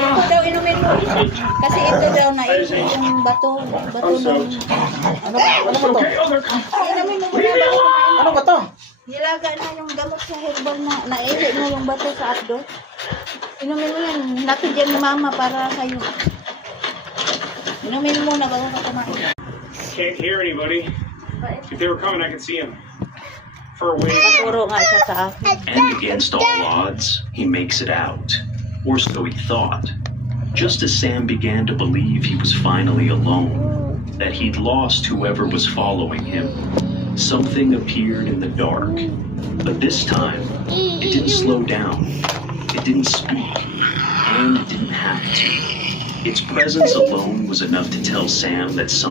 Ito daw inumin mo. Kasi ito daw na yung bato ng... Ano ba to? Inumin mo muna bago kumain. Ano ba to? Nilaga na yung gamot sa herbal na naili mo yung bato sa abdo. Inumin mo yan. Natin dyan ni mama para sa'yo. Inumin mo na bago ka kumain. Can't hear anybody. If they were coming, I could see them. For a ways. Maturo nga siya sa akin. And against all odds, he makes it out. Or so he thought. Just as Sam began to believe he was finally alone, that he'd lost whoever was following him, something appeared in the dark. But this time, it didn't slow down, it didn't speak, and it didn't have to. Its presence alone was enough to tell Sam that something